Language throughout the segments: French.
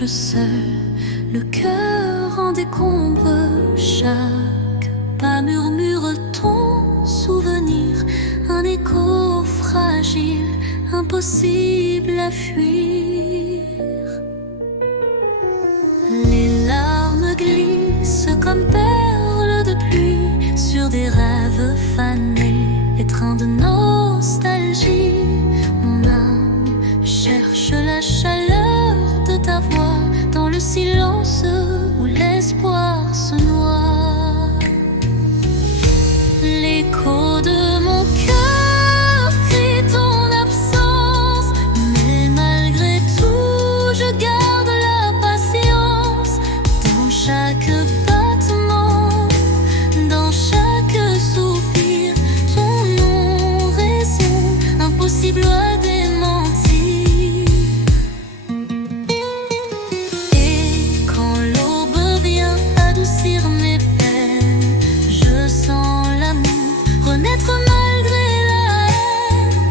marche seul, le cœur en décombre. Chaque pas murmure ton souvenir, un écho fragile, impossible à fuir. Les larmes glissent comme perles de pluie sur des rêves fanés, étreints de nostalgie. Mon âme cherche la chaleur de ta voix dans le silence où l'espoir se noie. L'écho de mon cœur crie ton absence, mais malgré tout je garde la patience. Dans chaque battement, dans chaque soupir, ton nom résonne, impossible à démentir. Et quand l'aube vient adoucir mes peines, je sens l'amour renaître malgré la haine.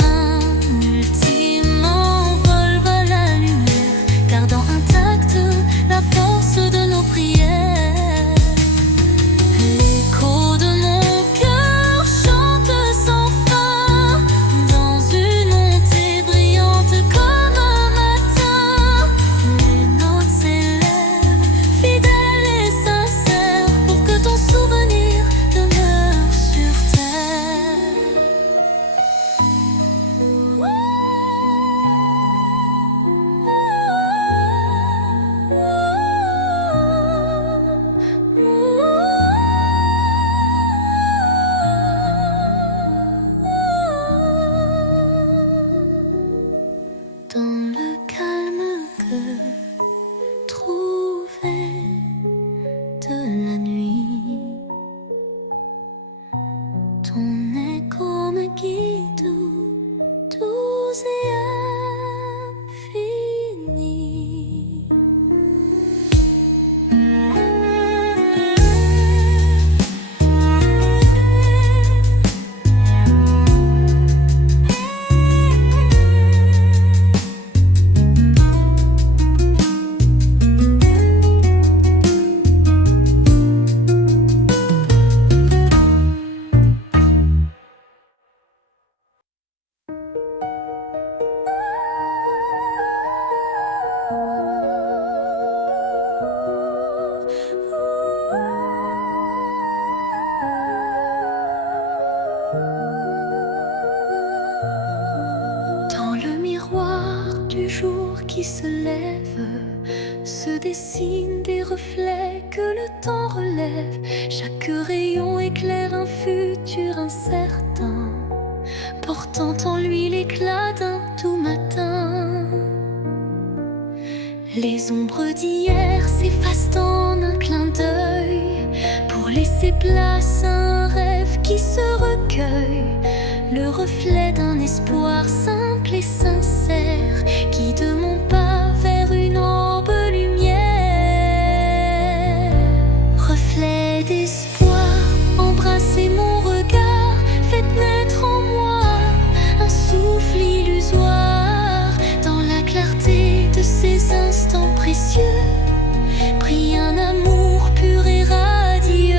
Un ultime envol va la lumière, gardant intacte la force de nos prières. L'écho de mon cœur chante sans fin, dans une montée brillante comme un matin. Les notes s'élèvent, fidèles et sincères, pour que ton souvenir demeure sur terre. Dans le calme que trouvé de la nuit, ton écho me guide doux et infini. Dans le miroir du jour qui se lève, se dessinent des reflets que le temps relève. Chaque rayon éclaire un futur incertain, portant en lui l'éclat d'un doux matin. Les ombres d'hier s'effacent en un clin d'œil, pour laisser place à un rêve qui se recueille. Le reflet d'un espoir simple et sincère, guide mon pas vers une aube lumière. Reflet d'espoir, embrassez mon regard, faites naître en moi un souffle illusoire. Dans la clarté de ces instants précieux, brille un amour pur et radieux.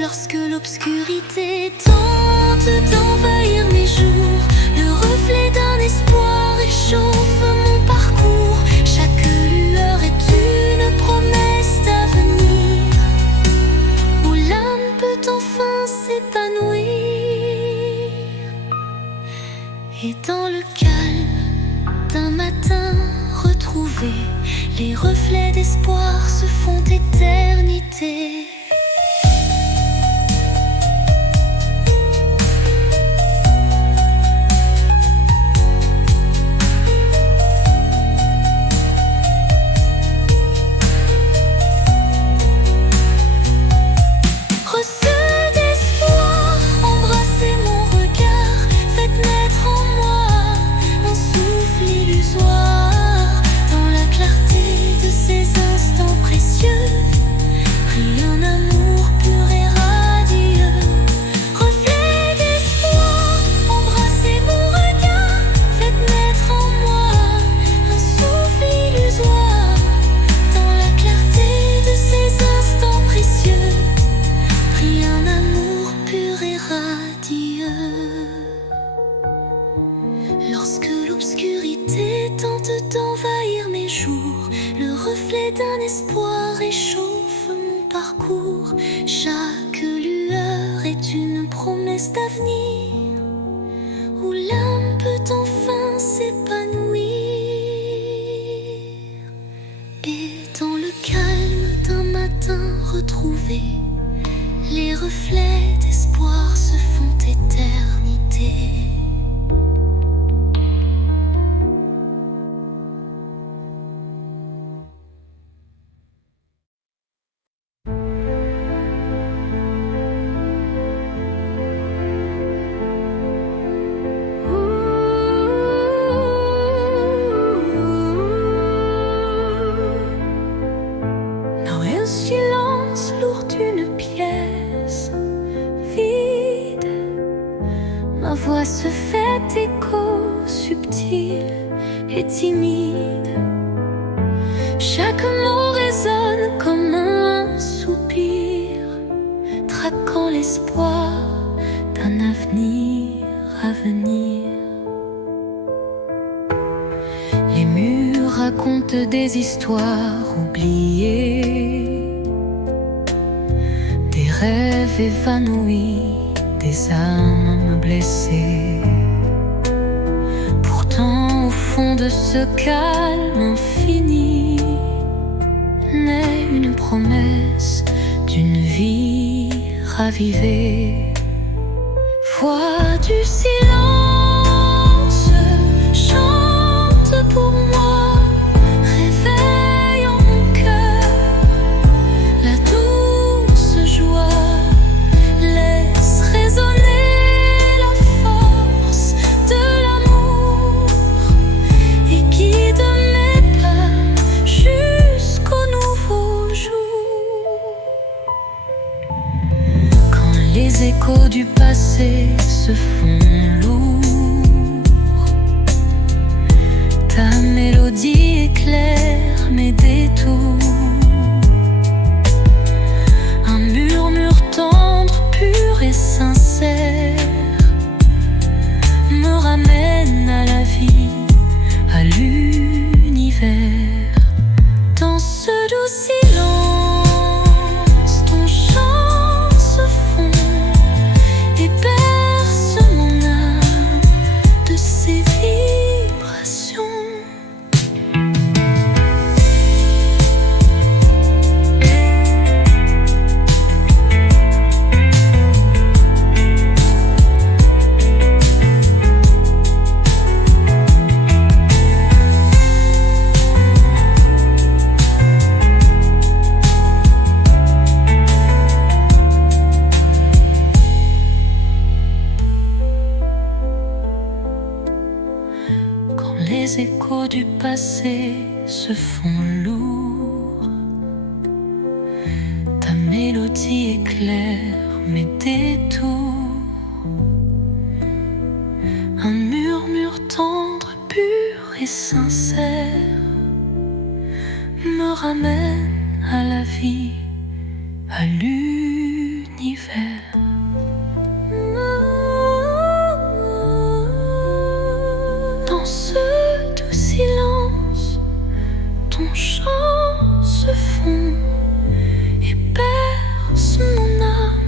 Lorsque l'obscurité tente d'envahir mes jours, le reflet d'un espoir réchauffe mon parcours. Chaque lueur est une promesse d'avenir, où la parcours. Chaque lueur est une promesse d'avenir, où l'âme peut enfin s'épanouir. Et dans le calme d'un matin retrouvé, les reflets d'espoir se font éternité. Silence lourd d'une pièce vide, ma voix se fait écho subtil et timide. Chaque mot résonne comme un soupir, traquant l'espoir d'un avenir à venir. Les murs racontent des histoires oubliées, des rêves évanouis, des âmes blessées. Pourtant, au fond de ce calme infini, naît une promesse d'une vie ravivée. Voix du silence, chante pour moi, réveille en mon cœur la douce joie, laisse résonner la force de l'amour et guide mes pas jusqu'au nouveau jour. Quand les échos du passé se font lourds, ta mélodie éclaire mes détours. Un murmure tendre, pur et sincère me ramène à la vie, à l'univers. Dans ce doux silence, ton chant se fond et berce mon âme de ses vibrations. Quand les échos du passé se font lourds, ta mélodie éclaire mes détours. Un murmure tendre, pur et sincère me ramène à la vie, à l'univers. Dans ce doux silence, ton chant se fond et berce mon âme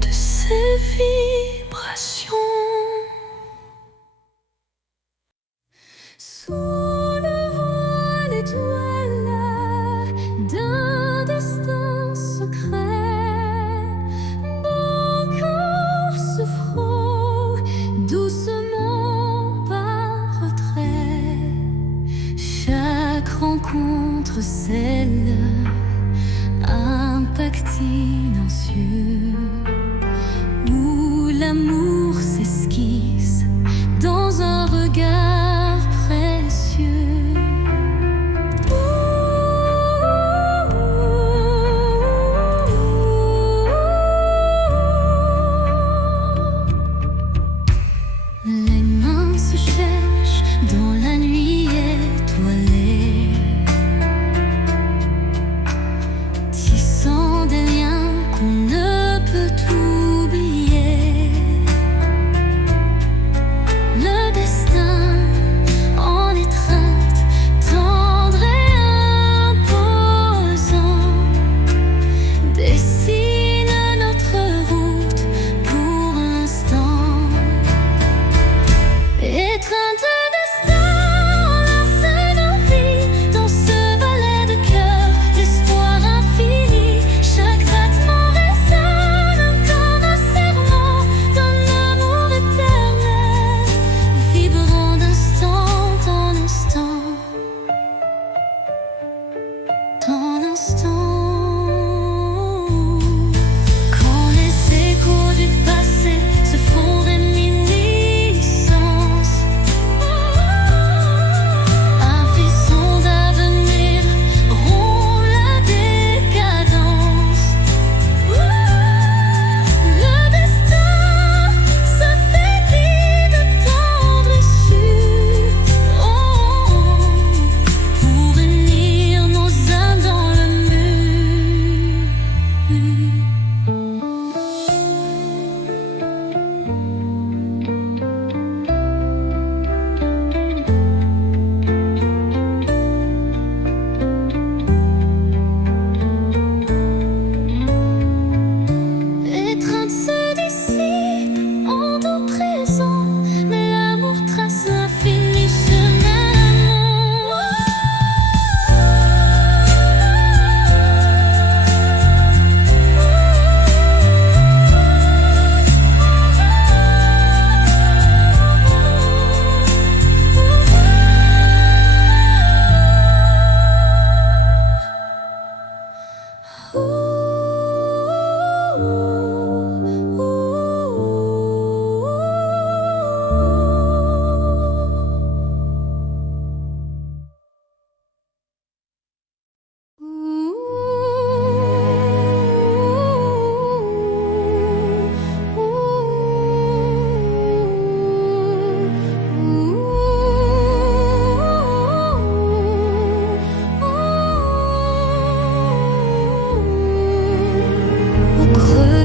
de ses vibrations. Sous le voile étoile d'un destin secret, mon cœur se frôle doucement par retrait. Chaque rencontre scelle un pacte silencieux où l'amour s'esquisse dans un regard précieux. Les mains se cherchent dans la nuit étoilée, tissant des liens qu'on ne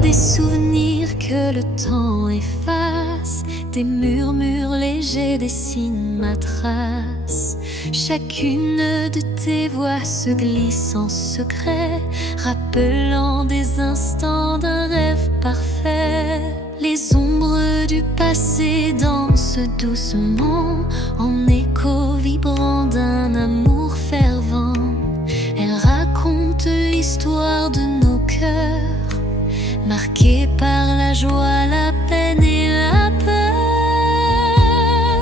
des souvenirs que le temps efface, des murmures légers dessinent ma trace. Chacune de tes voix se glisse en secret, rappelant des instants d'un rêve parfait. Les ombres du passé dansent doucement, en écho vibrant d'un amour fervent. Elles racontent l'histoire de nos cœurs, marqués par la joie, la peine et la peur.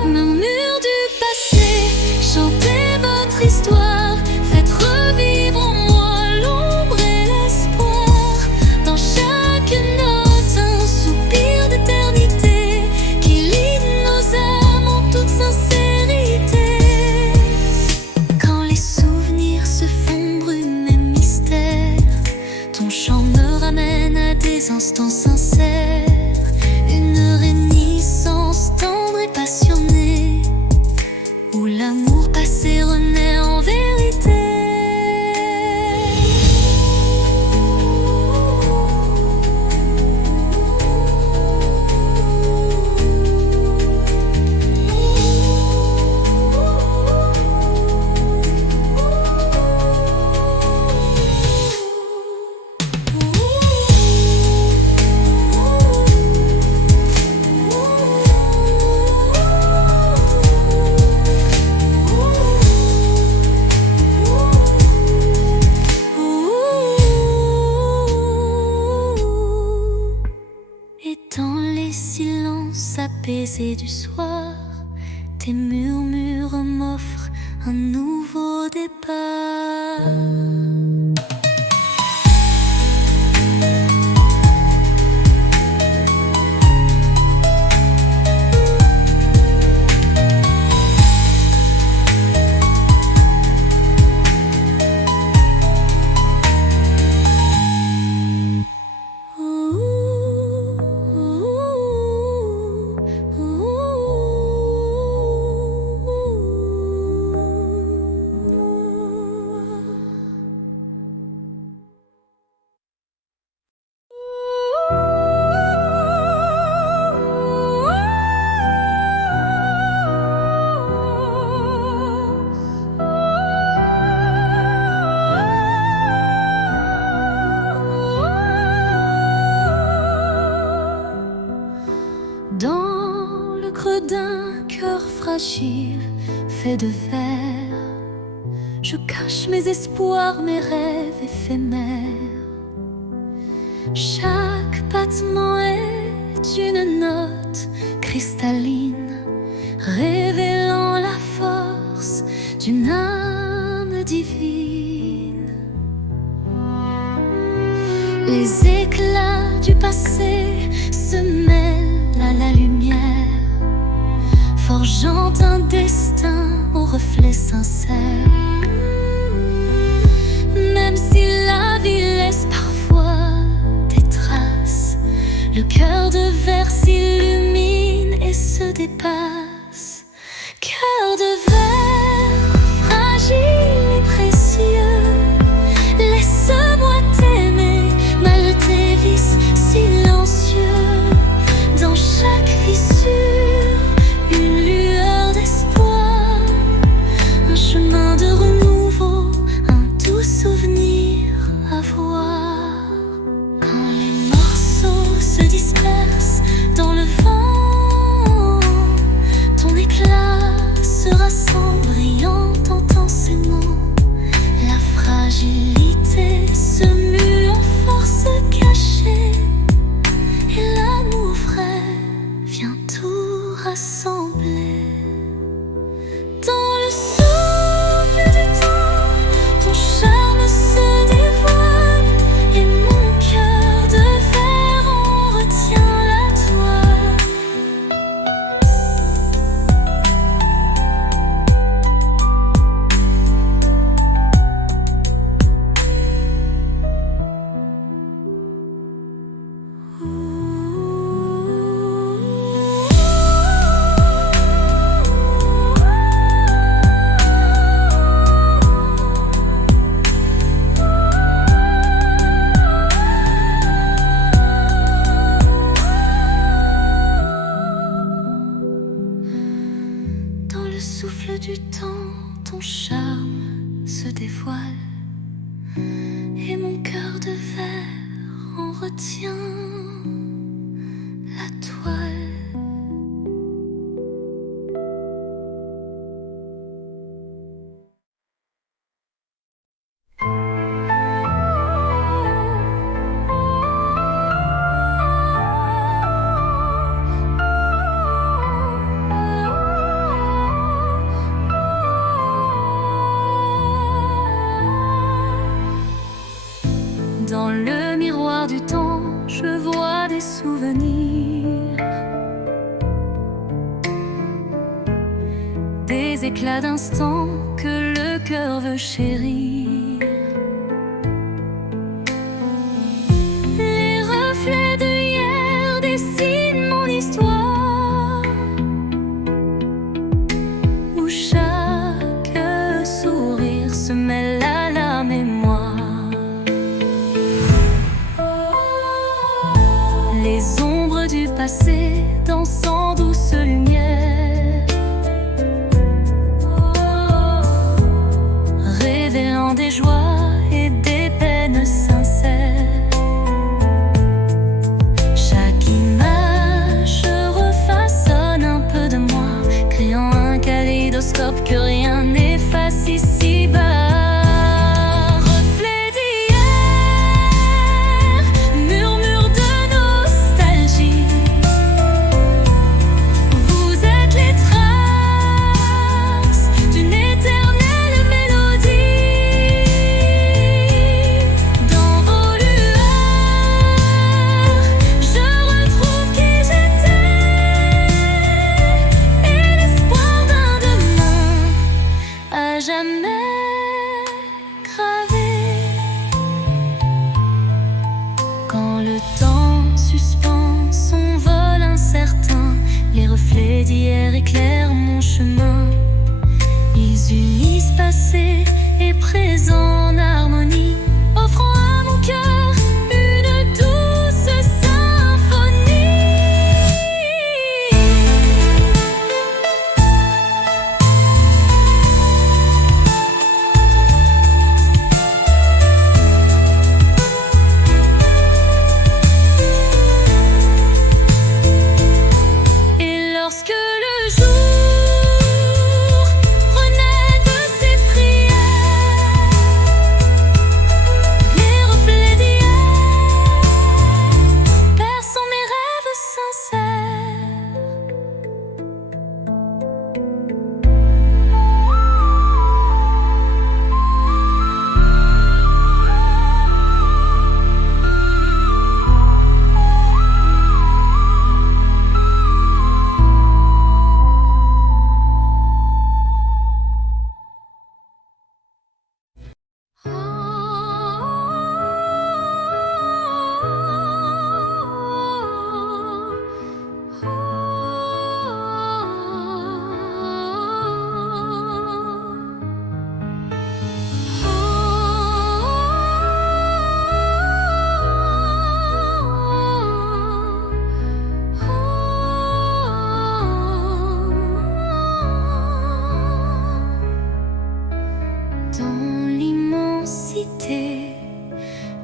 Murmures du passé, chantez votre histoire, faites revivre en moi l'ombre et l'espoir. Dans chaque note, un soupir d'éternité qui lie nos âmes en toute sincérité. Quand les souvenirs se font brume et mystère, ton chant me ramène à des instants sincères. Une réminiscence tendre et passionnée, où l'amour passé renaît en vérité. Et dans les silences apaisés du soir, tes murmures m'offrent un nouveau départ. Dans le creux d'un cœur fragile fait de verre, je cache mes espoirs, mes rêves éphémères. Chaque battement est une note cristalline, révélant la force d'une âme divine. Les éclats du passé se mêlent à la lumière, forgeant un destin au reflet sincère. Même si la vie laisse parfois des traces, le cœur de verre s'illumine et se dépasse. Cœur de verre, fragile et précieux, laisse-moi t'aimer malgré tes vices silencieux. Dans chaque fissure, une lueur d'espoir, un chemin de renouveau, un doux souvenir à voir. Quand les morceaux se dispersent dans le vent, ton éclat se rassemble brillant intensément. La fragilité se mue en force cachée, et l'amour vrai vient tout rassembler. Dans le souffle du temps, ton charme se dévoile, et mon cœur de verre en retient de verre en retient la toile. Dans le miroir du temps, je vois des souvenirs, des éclats d'instants que le cœur veut chérir. Les reflets de hier dessinent mon histoire, où chaque sourire se mêle à la mémoire. Les ombres du passé dansant douce lumière, révélant des joies et des peines sincères. Chaque image refaçonne un peu de moi, créant un kaléidoscope que rien n'efface ici-bas. Quand le temps suspend son vol incertain, les reflets d'hier éclairent mon chemin. Ils unissent passé et présent en harmonie, offrant à mon cœur une douce symphonie. Lorsque le jour renaît de ses prières, les reflets d'hier bercent mes rêves sincères.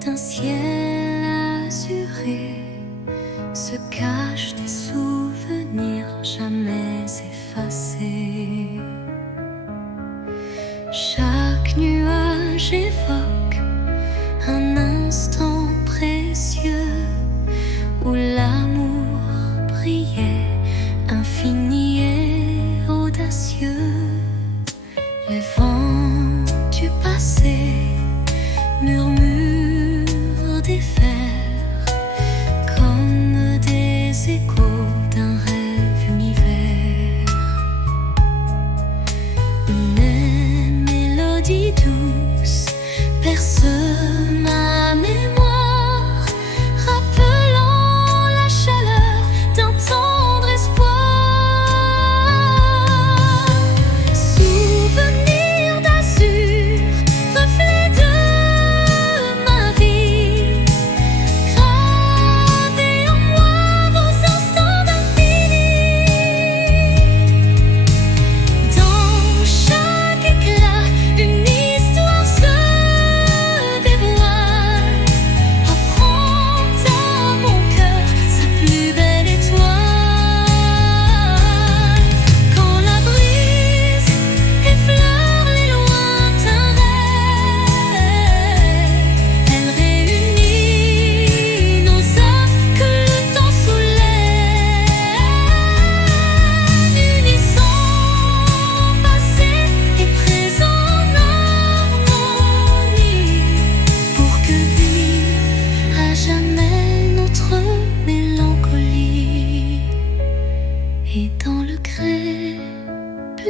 D'un ciel azuré se cachent des souvenirs jamais effacés. Chaque nuage évoque un instant précieux où l'amour brillait, infini et audacieux. Les vents du passé murmurent des vers comme des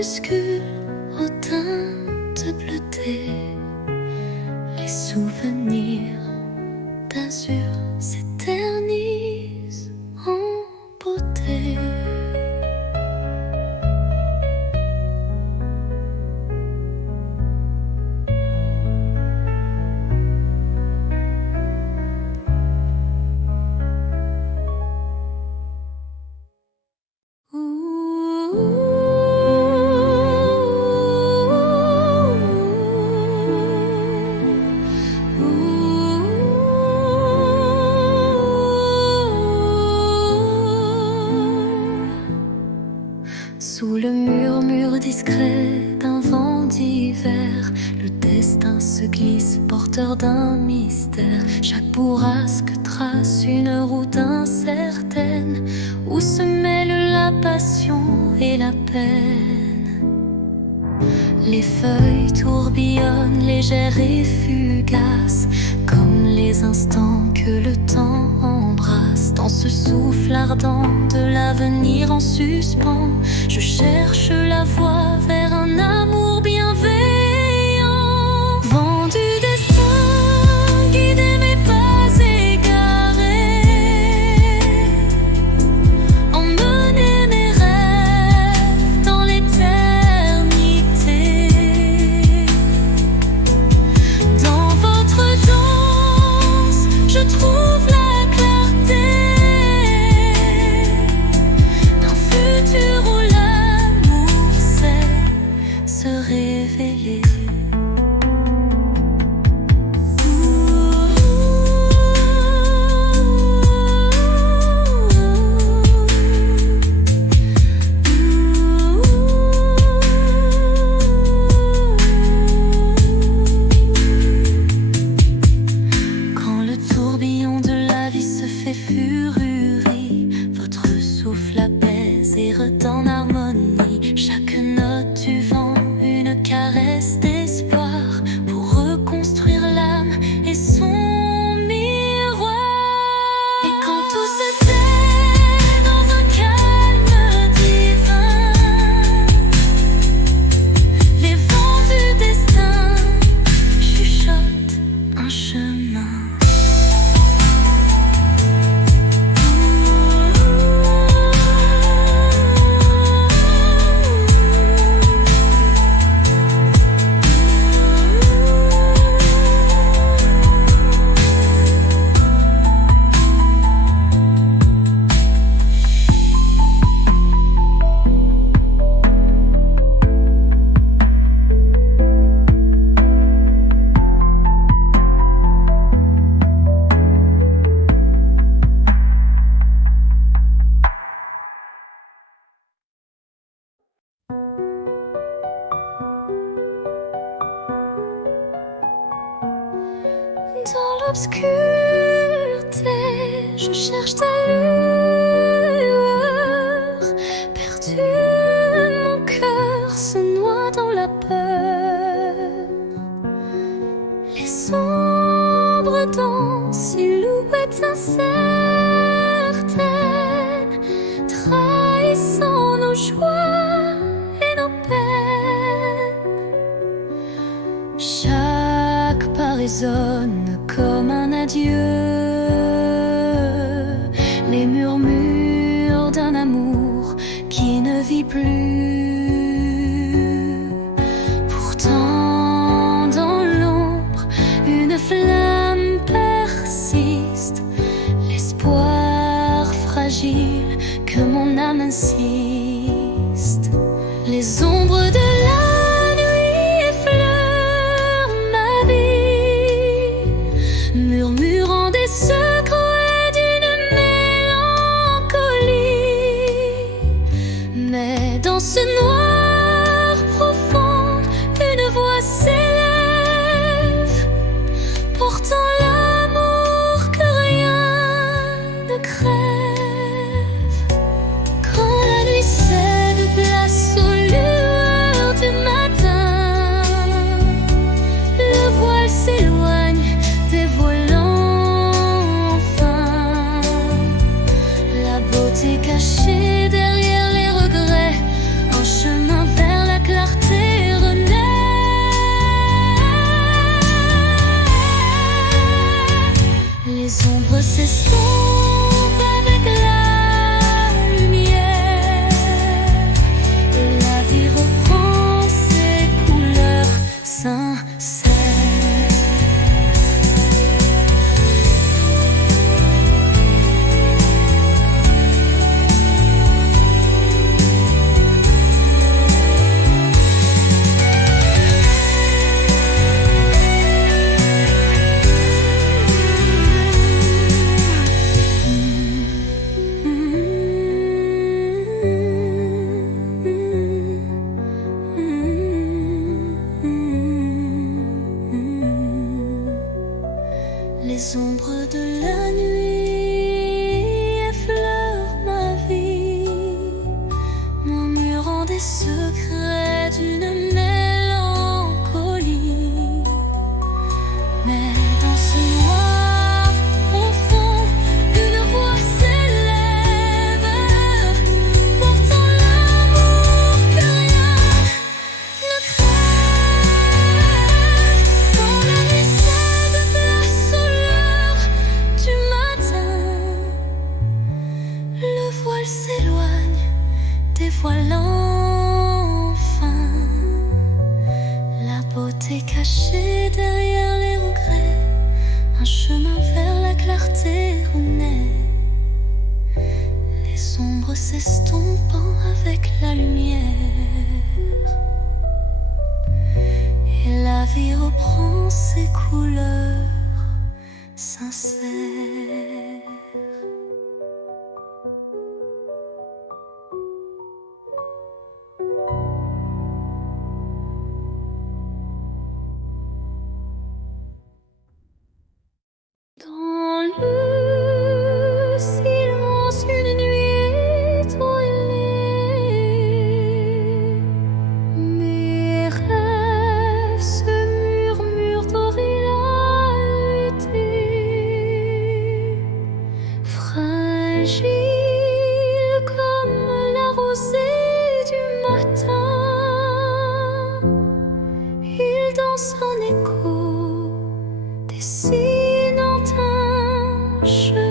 crépuscule aux teintes bleutées, les souvenirs d'azur s'éternisent en beauté. Sous le murmure discret d'un vent d'hiver, le destin se glisse, porteur d'un mystère. Chaque bourrasque trace une route incertaine, où se mêlent la passion et la peine. Les feuilles tourbillonnent, légères et fugaces, comme les instants que le temps embrasse. Dans ce souffle ardent de l'avenir en suspens, je cherche la voie vers un amour bienveillant. Vent du destin, guidez mes pas égarés, emmenez mes rêves dans l'éternité. Dans votre danse, je trouve la clarté d'un futur où l'amour sait se révéler. Quand le tourbillon de la vie se fait furie, votre souffle apaise et redonne harmonie. Chaque note du vent, une caresse d'espoir, pour reconstruire l'âme et son miroir. Et quand tout se tait dans un calme divin, les vents du destin chuchotent un chemin. Dans l'obscurité, je cherche ta lueur. Perdu, mon cœur se noie dans la peur. Les ombres dansent, silhouettes incertaines, trahissant nos joies et nos peines. Chaque pas résonne comme un adieu, les murmures d'un amour qui ne vit plus. Pourtant dans l'ombre, une flamme persiste, l'espoir fragile que mon âme insiste. Les ombres de la nuit effleurent ma vie, murmurant des secrets d'une mélancolie. Mais dans ce noir profond, une voix s'élève, portant l'amour que rien ne crève. Quand la nuit cède place aux lueurs du matin, le voile s'éloigne, dévoilant Les ombres s'estompent avec la lumière et la vie reprend ses couleurs sincères. Les ombres de la nuit effleurent ma vie, murmurant des secrets d'une mélancolie. Mais dans ce noir profond, une voix s'élève, portant l'amour que rien ne crève. Quand la nuit cède place au leurre du matin, le voile s'éloigne, dévoilant enfin la beauté cachée derrière les regrets. Un chemin vers la clarté renaît, les ombres s'estompant avec la lumière, et la vie reprend ses couleurs sincères. Dans le silence, une nuit étoilée, mes rêves se murmurent aux réalités, fragiles comme la rosée du matin. Ils dansent en écho, dessinant un chemin.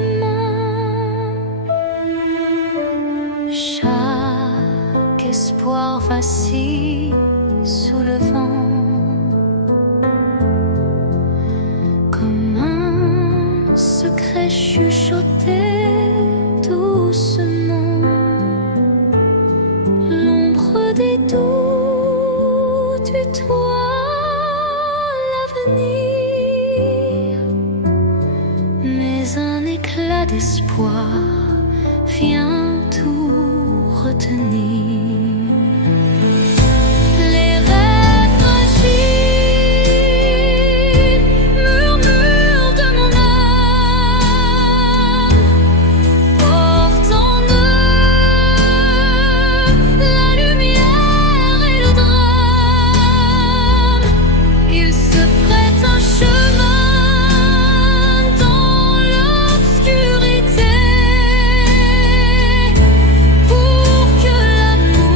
Chaque espoir vacille sous le vent, comme un secret chuchoté doucement. L'ombre des doutes tutoie l'avenir, mais un éclat d'espoir vient tout retenir. Les rêves fragiles murmurent de mon âme, portent en eux la lumière et le drame. Ils se frayent un chemin dans l'obscurité, pour que l'amour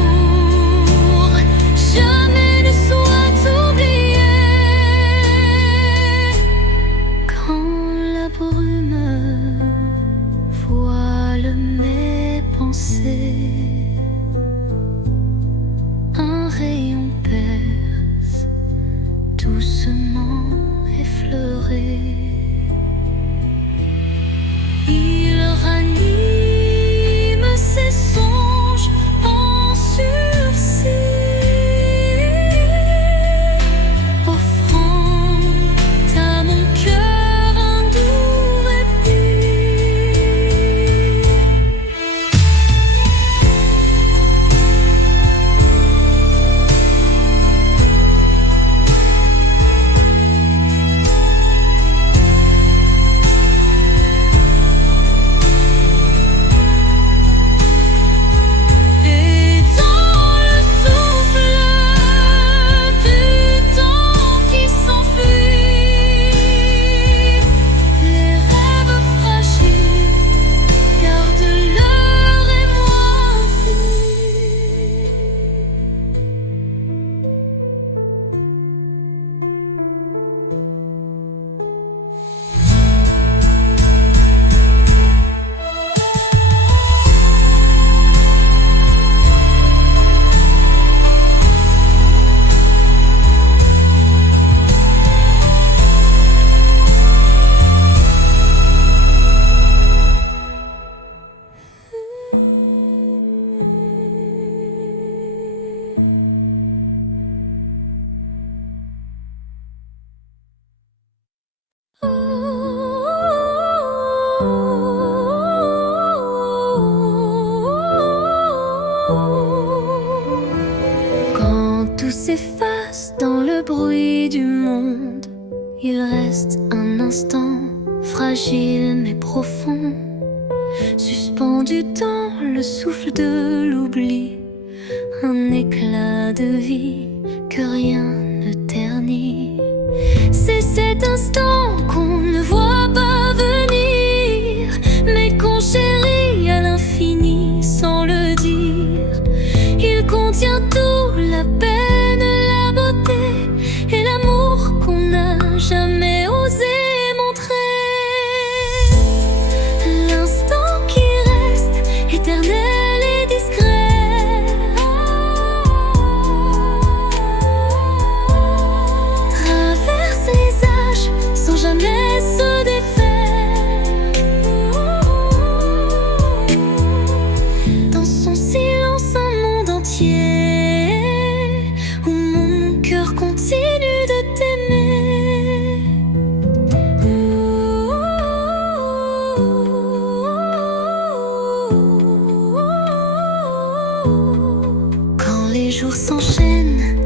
fragile mais profond, suspendu dans le souffle de l'oubli, un éclat de vie que rien ne ternit. C'est cet instant qu'on ne voit pas venir, mais qu'on chérit à l'infini sans le dire. Il contient tout, la peine, la beauté et l'amour qu'on n'a jamais osé montrer. L'instant qui reste éternel et discret, traverse les âges sans jamais se défaire. Dans son silence un monde entier où mon cœur continue de t'aimer. Quand les jours s'enchaînent,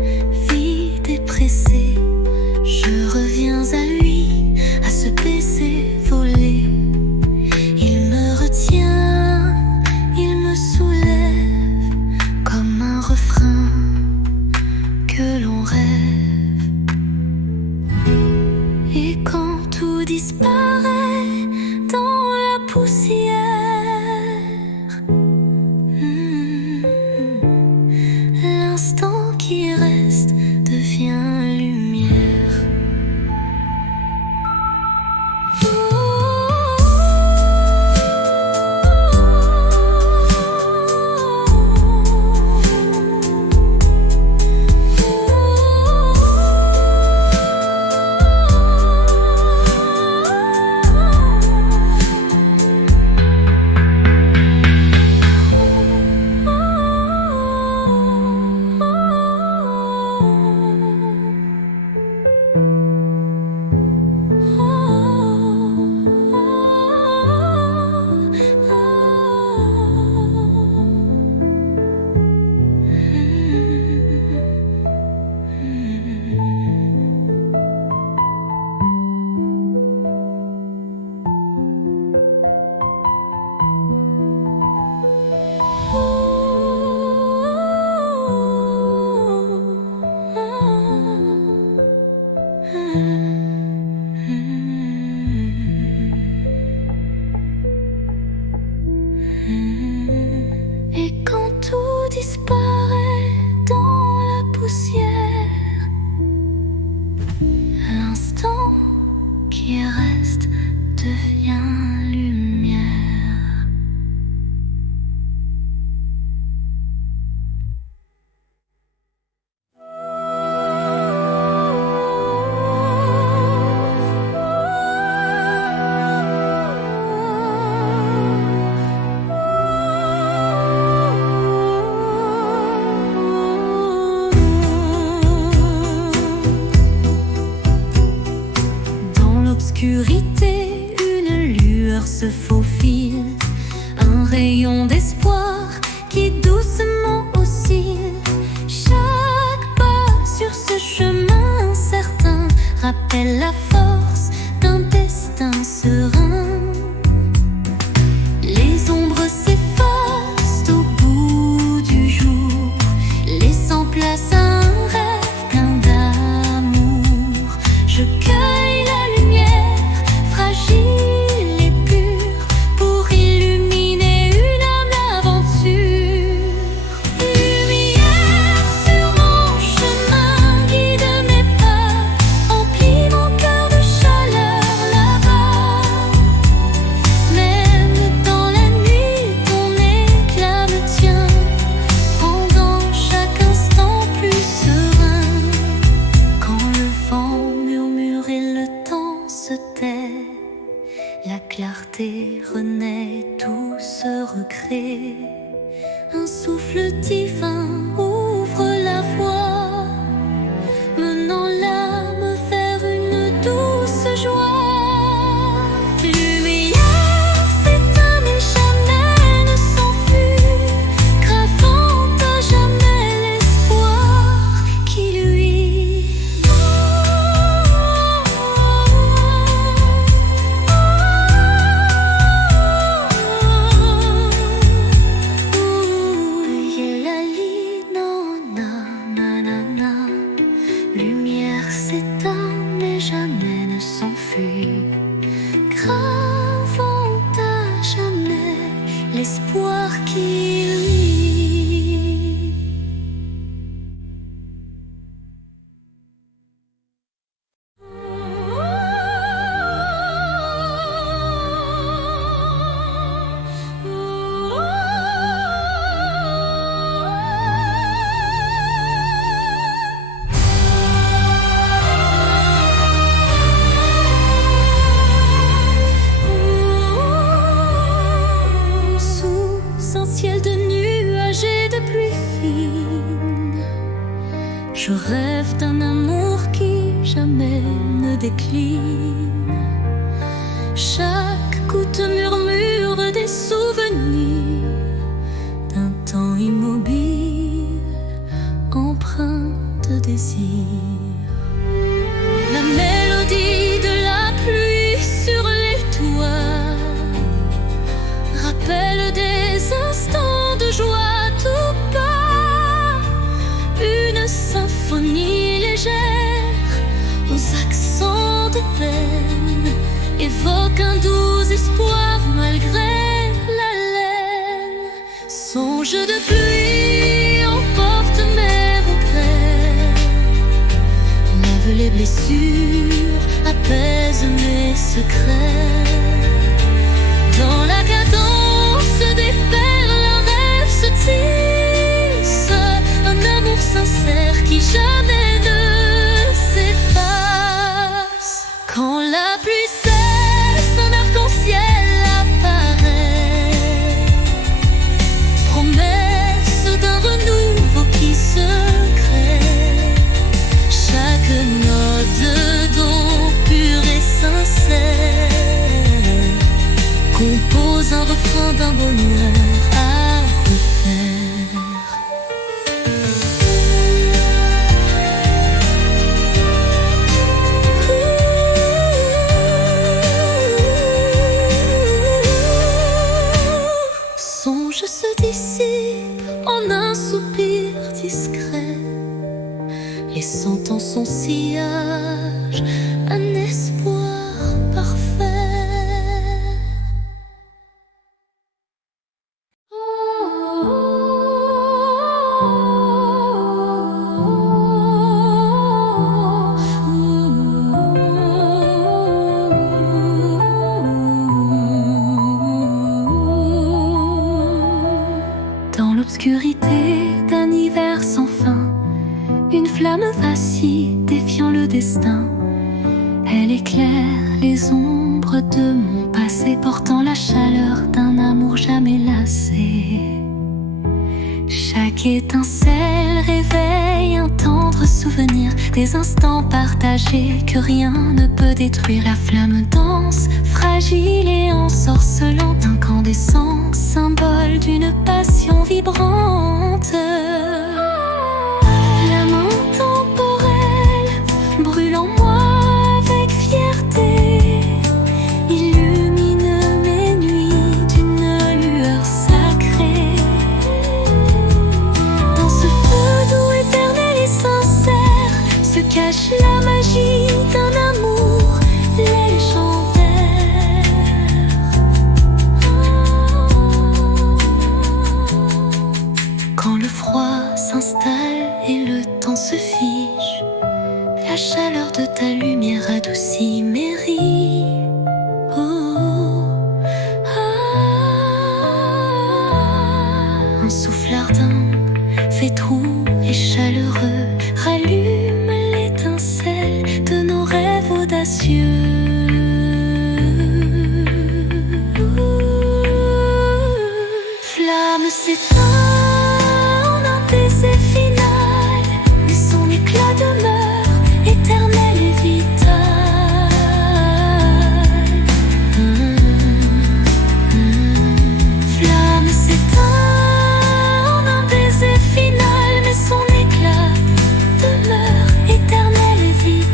vite et pressé, je reviens à lui, à ce baiser volé. Il me retient, il me soulève comme un refrain que l'on rêve. Et quand tout disparaît dans la poussière, l'instant qui reste devient lumière. Et quand tout disparaît dans la poussière, l'instant qui reste devient lumière. Dans l'obscurité, une lueur se faufile, un rayon d'espoir qui doucement oscille. Chaque pas sur ce chemin incertain rappelle la force d'un destin serein. Les ombres s'effacent au bout du jour, laissant place à un rêve plein d'amour. Je cueille la lumière, fragile et pure, pour illuminer une âme d'aventure. Lumière sur mon chemin, guide mes pas, emplis mon cœur de chaleur là-bas. Même dans la nuit, ton éclat me tient, rendant chaque instant plus serein. Quand le vent murmure et le temps se tait, la clarté renaît, tout se recrée. Un souffle divin ouvre la voie, menant l'âme vers une douce joie. Lumière s'éteint mais jamais ne s'enfuit, gravant à jamais l'espoir qui luit. m'évoque un doux espoir malgré la laine. Songe de pluie emporte mes regrets, lave les blessures, apaise mes secrets. Dans la cadence des perles, un rêve se tisse, un amour sincère qui jamais ne s'efface. Quand la pluie cesse, un arc-en-ciel apparaît, promesse d'un renouveau qui se crée. Chaque note d'eau pure et sincère compose un refrain d'un bonheur à refaire. Songe se dissipe en un soupir discret, laissant en son sillage un espoir parfait. Dans l'obscurité d'un hiver sans fin, une flamme vacille, défiant le destin. Elle éclaire les ombres de mon passé, portant la chaleur d'un amour jamais lassé. Chaque étincelle réveille un tendre souvenir, des instants partagés que rien ne peut détruire. La flamme danse, fragile et ensorcelante, incandescent, symbole d'une passion vibrante. Flamme intemporelle, brûle en moi avec fierté, illumine mes nuits d'une lueur sacrée. Dans ce feu doux, éternel et sincère, se cache la magie d'un amour légendaire. Quand le froid s'installe et le temps se fige, la chaleur de ta lumière adoucit mes rides. Un souffle ardent, fait doux et chaleureux, rallume l'étincelle de nos rêves audacieux. Flamme s'éteint en un baiser final, mais son éclat demeure éternel et vital. Flamme s'éteint en un baiser final, mais son éclat demeure éternel et vital.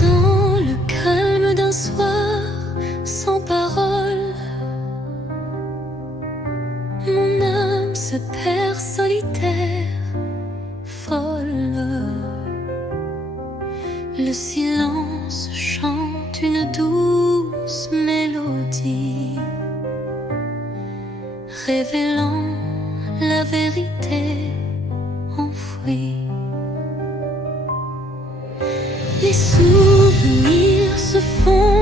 Dans le calme d'un soir sans parole, mon âme se perd solitaire, folle. Le silence chante une douce mélodie, révélant la vérité enfouie. Les souvenirs se font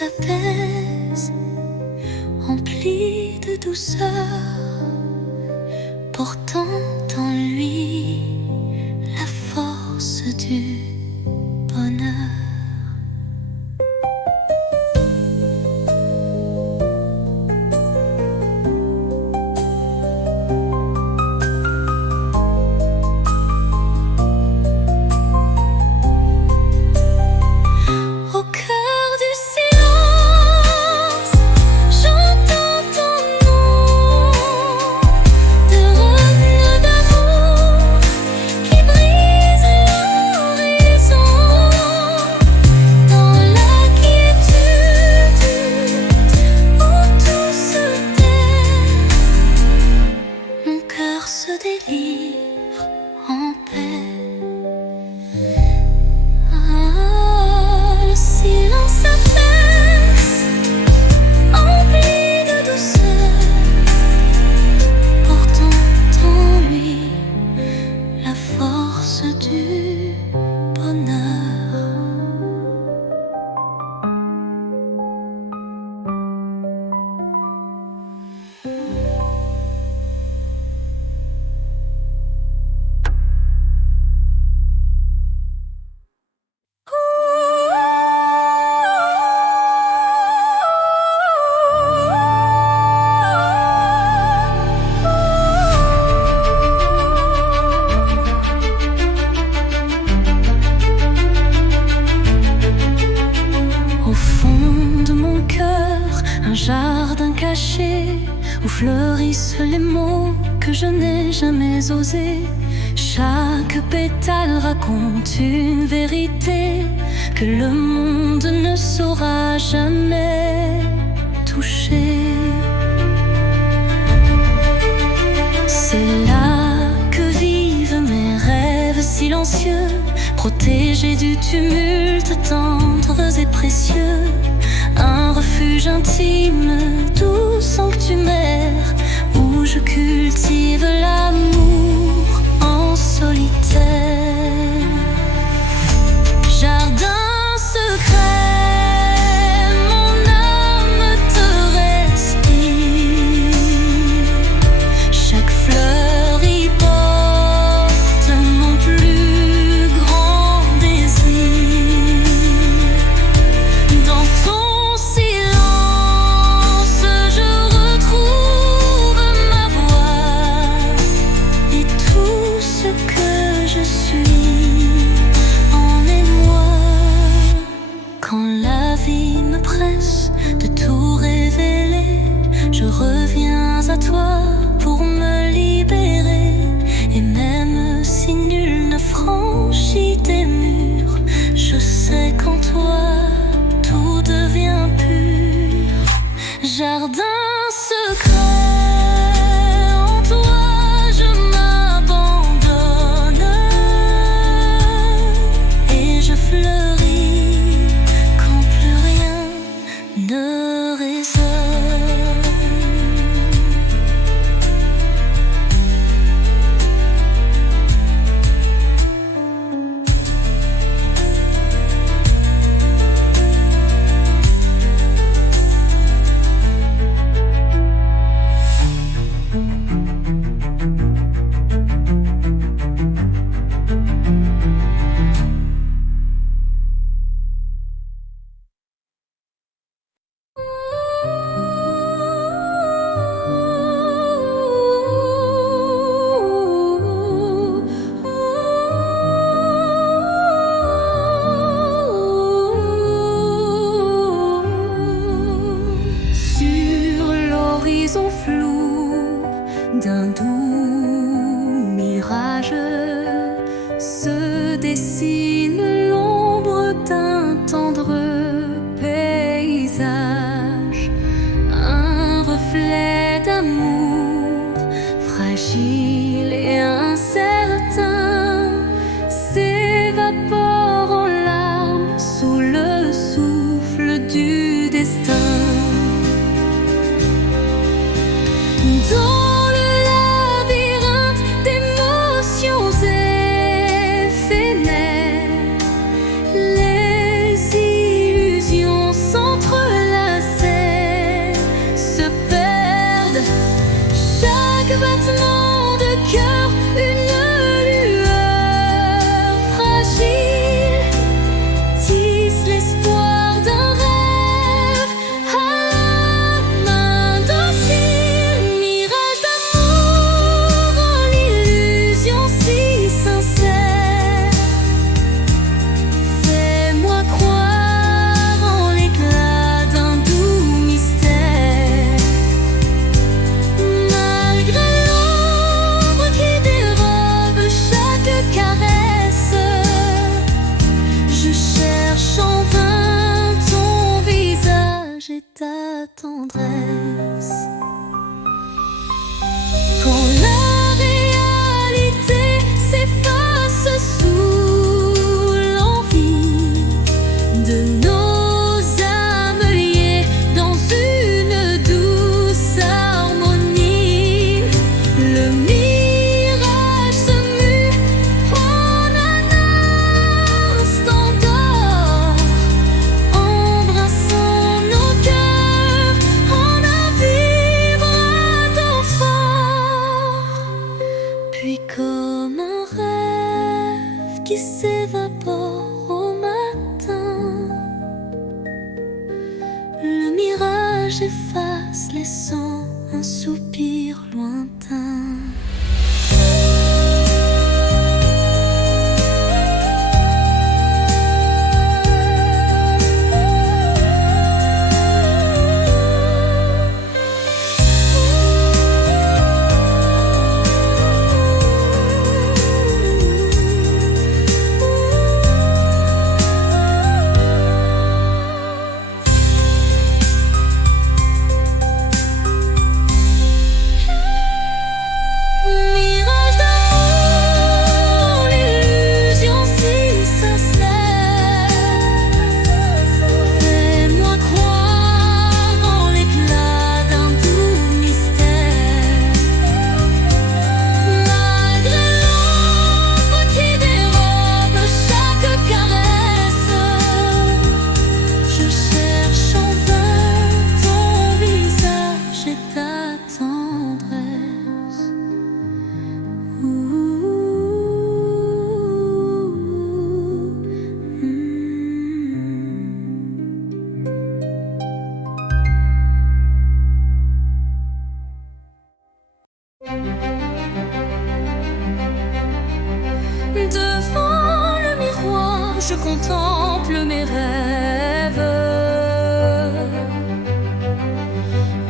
s'apaise, rempli de douceur, portant en lui la force du bonheur. Où fleurissent les mots que je n'ai jamais osés. Chaque pétale raconte une vérité que le monde ne saura jamais toucher. C'est là que vivent mes rêves silencieux, protégés du tumulte, tendres et précieux. Un refuge intime, doux sanctuaire, où je cultive l'amour en solitaire. Jardin secret, mon âme te respire. Chaque fleur y porte mon plus grand désir. Dans ton à toi pour me libérer. Et même si nul ne franchit tes murs, je sais qu'en toi tout devient pur. Jardin secret, en toi je m'abandonne et je fleuris quand plus rien ne résonne. Flou d'un doux mirage se dessine l'ombre d'un tendre paysage, un reflet d'amour fragile et incertain s'évapore en larmes sous le souffle du destin. Dans le labyrinthe d'émotions éphémères, qui s'évapore au matin. Le mirage efface, laissant un soupir lointain. Devant le miroir, je contemple mes rêves.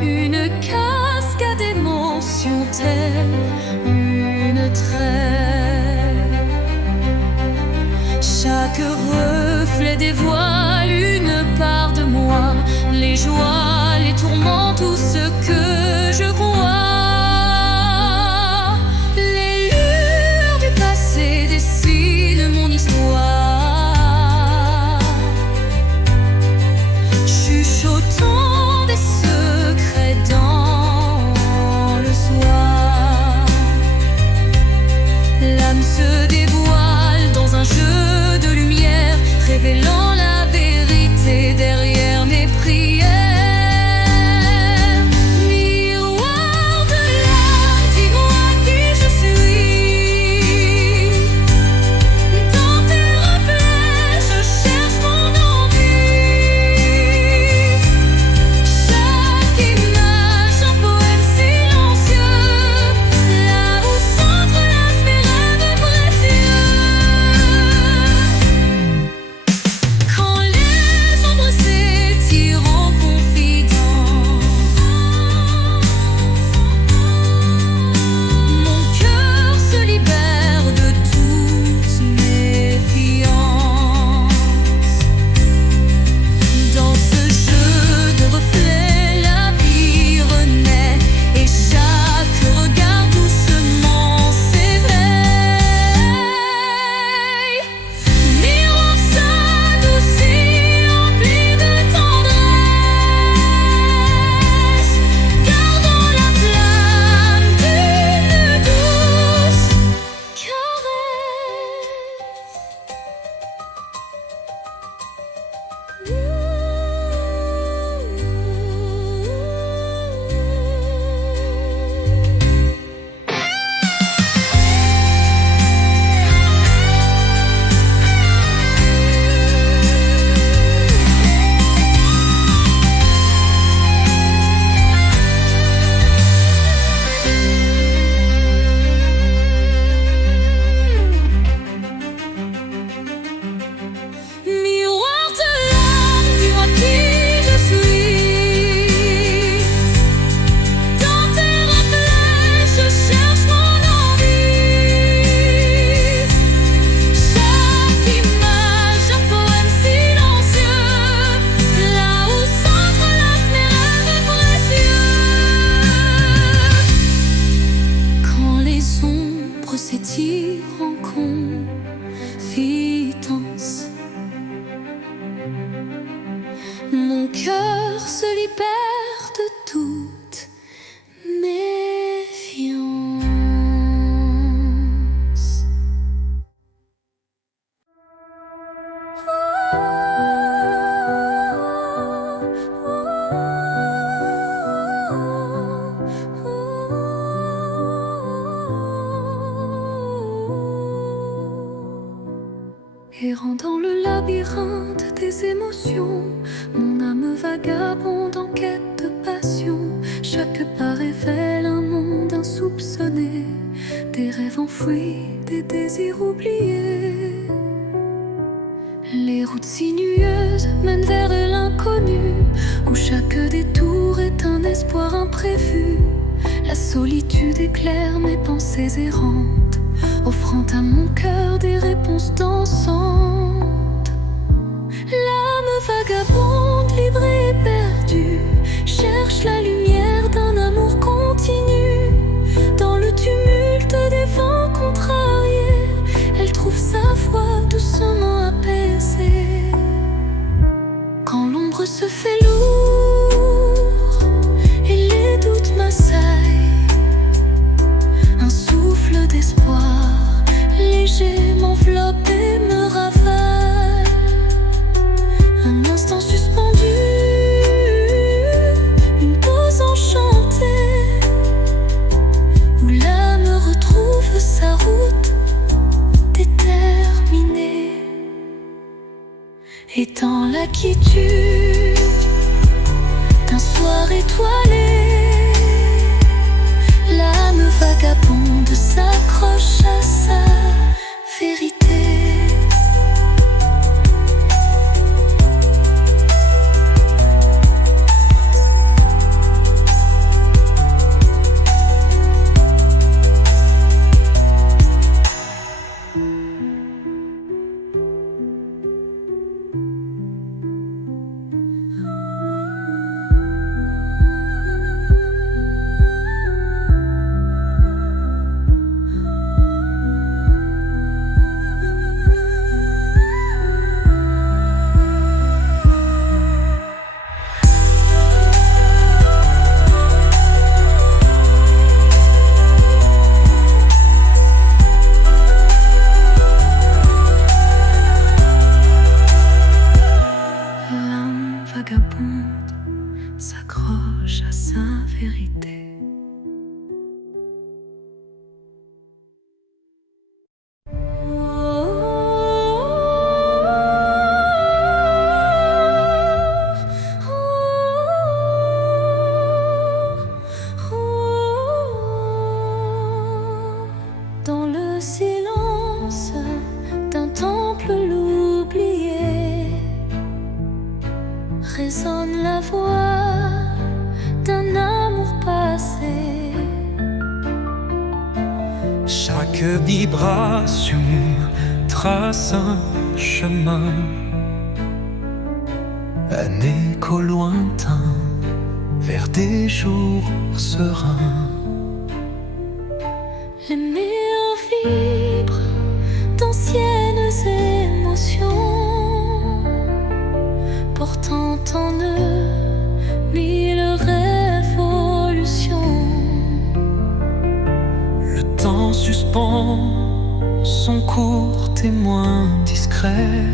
Une cascade d'émotions telle une trêve. Chaque reflet dévoile une part de moi, les joies, les tourments, tout ce que je crois. Chuchotant des secrets dans le soir, l'âme se dévoile dans un jeu de lumière, révélant la vérité derrière mes prières. Miroir Errant dans le labyrinthe des émotions, mon âme vagabonde en quête de passion. Chaque pas révèle un monde insoupçonné, des rêves enfouis, des désirs oubliés. Les routes sinueuses mènent vers de l'inconnu, où chaque détour est un espoir imprévu. La solitude éclaire mes pensées errantes, offrant à mon cœur des réponses dansantes. L'âme vagabonde, libre et perdue, cherche la lumière d'un amour continu. Dans le tumulte des vents contrariés, elle trouve sa voie doucement apaisée. Quand l'ombre se fait lourde et les doutes m'assaillent, un souffle d'espoir léger m'enveloppe et me ravale. Un instant suspendu, une pause enchantée, où l'âme retrouve sa route déterminée. Et dans la quiétude d'un soir étoilé, l'âme vagabonde s'accroche à sa vérité. S'accroche à sa vérité. Dans le silence d'un temple l'oublié, résonne la voix d'un amour passé. Chaque vibration trace un chemin, un écho lointain vers des jours sereins. Les murs vibrent d'anciennes émotions, portant en eux mille révolutions. Le temps suspend son court témoin discret,